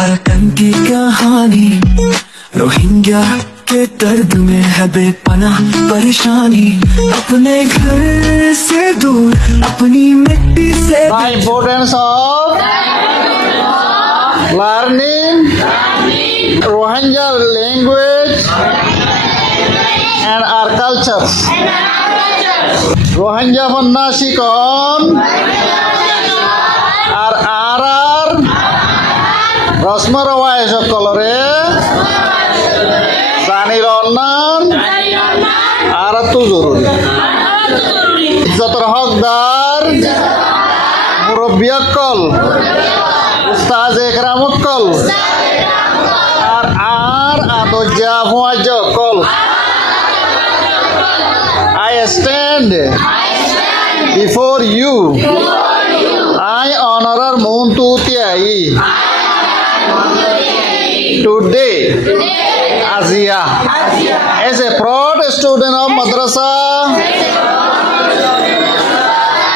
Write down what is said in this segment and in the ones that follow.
अरकन की कहानी रोहिंग्या के दर्द में है बेपनाह परेशानी अपने घर से दूर अपनी मिट्टी से The importance of learning Rohingya language and our cultures. Rohingya Vannasikon আর রসমরওয়াই সকলরে জানির অন্যান আর তো জরুরি ইজ্জতের হকদার মুরব্বিয়কল উস্তাদ একরামকল আর আদর্জা ফুয়াজকল I stand before you I honor Muntutyai today Azia as a proud student of Madrasa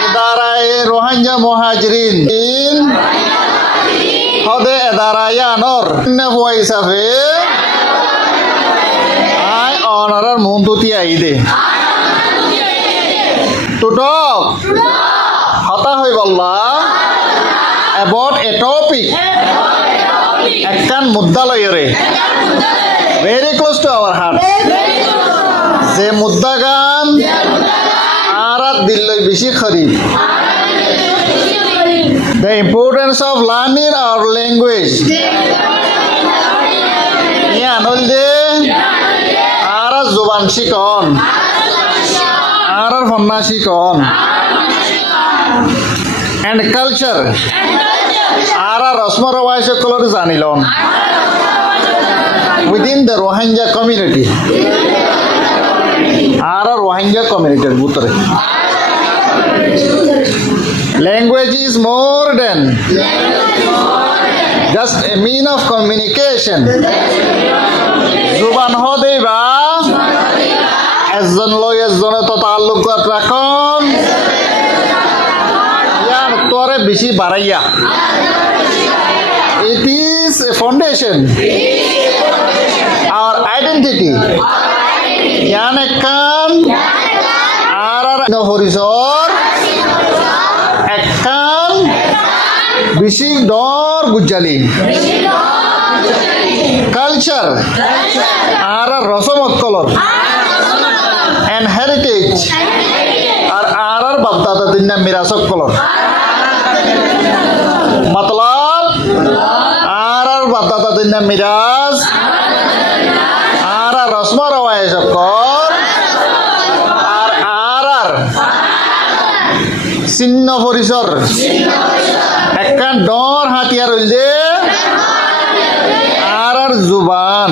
Idarae Rohingya Muhajirin in Hode Idaraya Nor Nefwa hisabe I honor Muntutyai de to talk Hata hoiballah about a topic ekkan mudda loyore very close to our heart je mudda gan arat dilloi beshi kharib the importance of learning our language ya nolde arat zuban shikon arat fonna shikon and culture Ara Rosmarawa Shakolor Zanilon within the Rohingya community. Ara Rohingya community. Language is more than just a mean of communication. Zuban Hodeva as the lawyers Zonata Lukat Rakon. Tore Bishi Baraya. It is a foundation. Our identity. Yanekan Arar no horizor. Ekan Bishi Dor Gujali. Culture. Arar Rosomok color. And heritage. Arar Babdata Dinna Mirasok color. मतलब आरार बाता दिन मिराज आरार रस्मरवाय सकल आरार चिन्ह परिसर एकखान डर हाथियार हইল যে आरार जुबान